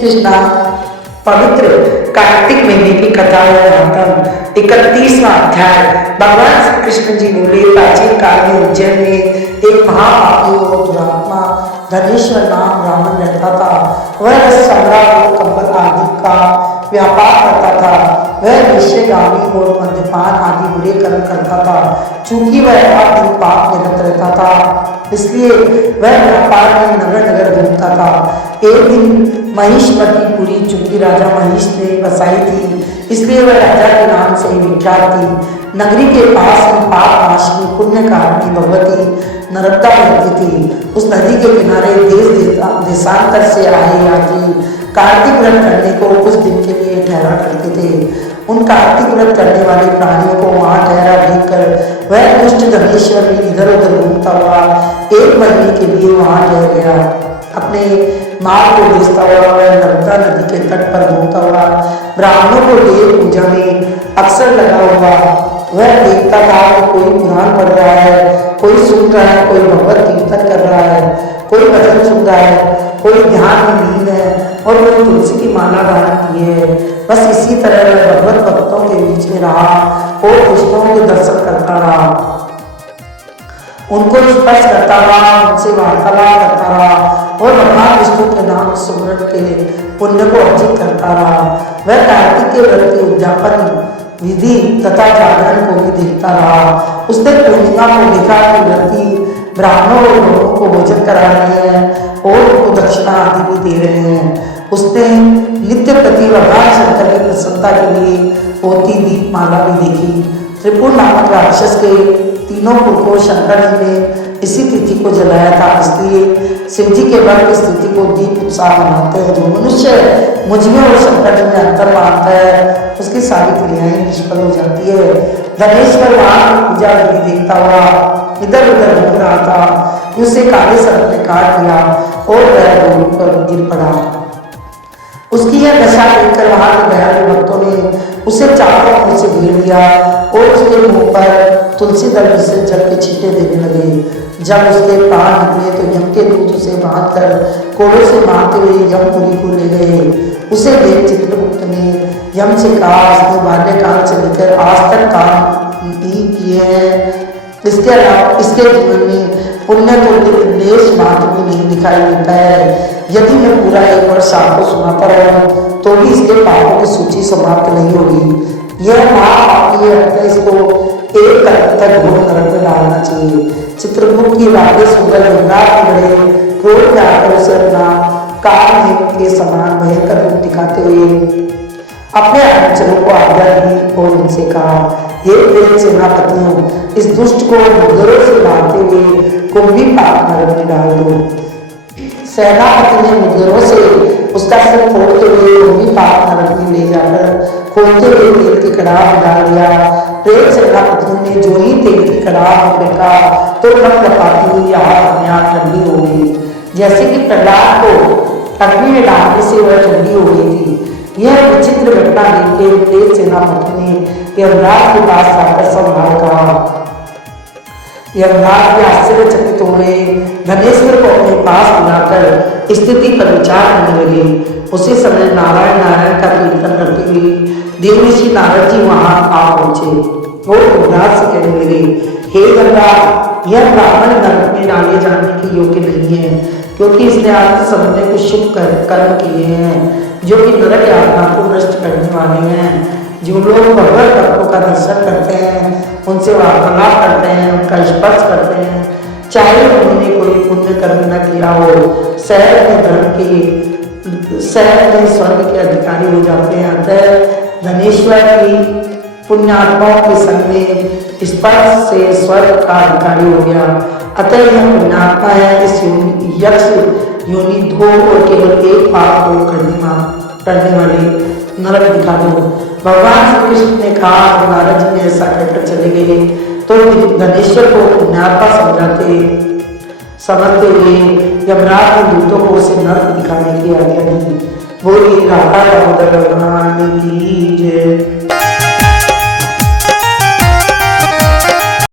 कृष्णा पवित्र कार्तिक महीने की कथा है। यहाँ 31वां अध्याय। भगवान श्री कृष्ण जी बोले, प्राचीन काल में उज्जैन में एक महापापी और दुरात्मा धनेश्वर नाम ब्राह्मण रहता था। वह रस संग्रह और कंबल आदि का व्यापार करता था। वह वेश्यागामी और मद्यपान आदि बुरे कर्म करता था। चूंकि वह रात दिन पाप में रत रहता था, इसलिए वह व्यापार में नगर नगर घूमता था। एक दिन महिषमतीपुरी, चूंकि राजा महिष ने बसाई थी, इसलिए वह राजा के नाम से ही विख्यात थी। नगरी के पास ही पाप नाशिनी पुण्य कारिणी भगवती नर्मदा रहती थी। उस नदी के किनारे देशांतर से आए यात्री कार्तिक व्रत करने को कुछ दिन के लिए ठहरा करते थे। उन कार्तिक व्रत करने वाले प्राणियों को वहां ठहरा देखकर वह दुष्ट धनेश्वर भी इधर उधर घूमता हुआ 1 महीने के लिए वहां ठहर गया। अपने मार्ग को देखता हुआ वह नर्मदा नदी के तट पर घूमता हुआ ब्राह्मणों को देव पूजा में अक्सर लगा हुआ वह देखता था कि कोई पुराण पढ़ रहा है, कोई सुन रहा है, कोई भगवत कीर्तन कर रहा है, कोई भजन सुन रहा है, कोई ध्यान में लीन है और कोई तुलसी की माला धारण किए है। बस इसी तरह वह भगवत भक्तों के बीच में रहा और कृष्णों के दर्शन करता रहा, उनको स्पर्श करता रहा, उनसे वार्तालाप करता रहा और भगवान विष्णु के नाम सुमरन के पुण्य को अर्जित करता रहा। वह कार्तिक के व्रत के उद्यापन विधि तथा जागरण को भी देखता रहा। उसने पूर्णिमा को देखा कि व्रती ब्राह्मणों और लोगों को भोजन करा रहे हैं और उनको दक्षिणा आदि भी दे रहे हैं। उसने नित्य प्रति भगवान शंकर की प्रसन्नता के लिए होती दीपमाला भी देखी। त्रिपुर नामक राक्षस के तीनों पुरखों शंकर जी ने इसी तिथि को जलाया था, इसलिए शिव जी के वर्ण की स्थिति को दीप उत्साह मनाते हैं। जो मनुष्य मुझ में और शंकर जी में अंतर मानता है, उसकी सारी क्रियाएं निष्फल हो जाती है। धनेश्वर वहां पूजा विधि देखता हुआ इधर उधर घूम रहा था। उसे काले सर्प ने काट दिया और वह भूमि पर गिर पड़ा। उसकी यह दशा देखकर वहां के दयालु भक्तों ने उसे चारों ओर से घेर लिया और उसके मुंह पर तुलसी दल से जल के छींटे देने लगे। जब उसके प्राण निकले तो यम के दूत उसे बांधकर कोड़ों से मारते हुए यमपुरी को ले गए। उसे देख चित्रगुप्त ने यम से कहा, उसने बाल्यकाल से लेकर आज तक काम ही किए हैं, इसके अलावा इसके जीवन में पुण्य को लेश मात्र भी नहीं दिखाई देता है। यदि मैं पूरा 1 वर्ष आपको सुनाता रहूं तो भी इसके पापों की सूची समाप्त नहीं होगी। यह महापापी है, इसको एक तक घोर नरक में डालना चाहिए। चित्रगुप्त की बातें सुनकर यमराज बड़े क्रोध में आकर उसे अपना काल के समान भयंकर रूप दिखाते हुए अपने अनुचरों को आज्ञा दी और उनसे कहा, हे प्रेत सेनापतियों, इस दुष्ट को मुद्गरों से मारते हुए कुंभी पाप नरक में डाल दो। सेनापति ने मुद्गरों से उसका सिर फोड़ते हुए कुंभी पाप नरक में ले जाकर खोलते हुए तेल की कड़ाह में डाल दिया। प्रेत सेनापतियों ने जो ही तेल की कड़ाह में फेंका तो लपलपाती हुई आग अपने आप ठंडी हो गई, जैसे कि प्रहलाद को अग्नि में डालने से वह ठंडी हो गई थी। यह विचित्र घटना देखकर प्रेत सेनापति ने यमराज के पास जाकर संभाल कहा। यमराज भी आश्चर्यचकित हुए, धनेश्वर को अपने पास बुलाकर स्थिति पर विचार करने लगे। उसी समय नारायण नारायण का कीर्तन करते हुए देवऋषि नारद जी वहां आ पहुंचे और यमराज से कहने लगे, हे यमराज, यह ब्राह्मण नरक में डाले जाने के योग्य नहीं है, क्योंकि इसने आज समय में कुछ शुभ कर्म किए हैं जो कि नरक यातना को नष्ट करने वाले हैं। जो लोग भगवत भक्तों का दर्शन करते हैं, उनसे वार्तालाप करते हैं, उनका स्पर्श करते हैं, चाहे उन्होंने कोई पुण्य कर्म न किया हो, शहर में धर्म के शहर में स्वर्ग के अधिकारी हो जाते हैं। अतः धनेश्वर की पुण्यात्माओं के संग में स्पर्श से स्वर्ग का अधिकारी हो गया। अतः यह पुण्यात्मा है, इस यक्ष योनि 2 और केवल 1 पाप को करने वाले नरक दिखा दो। भगवान श्री कृष्ण ने कहा। नारद जी ने ऐसा कहकर चले गए तो धनेश्वर को पुण्यात्मा समझते हुए यमराज के दूतों को उसे नरक दिखाने की आज्ञा दी। बोली राधा दामोदर भगवान की जय।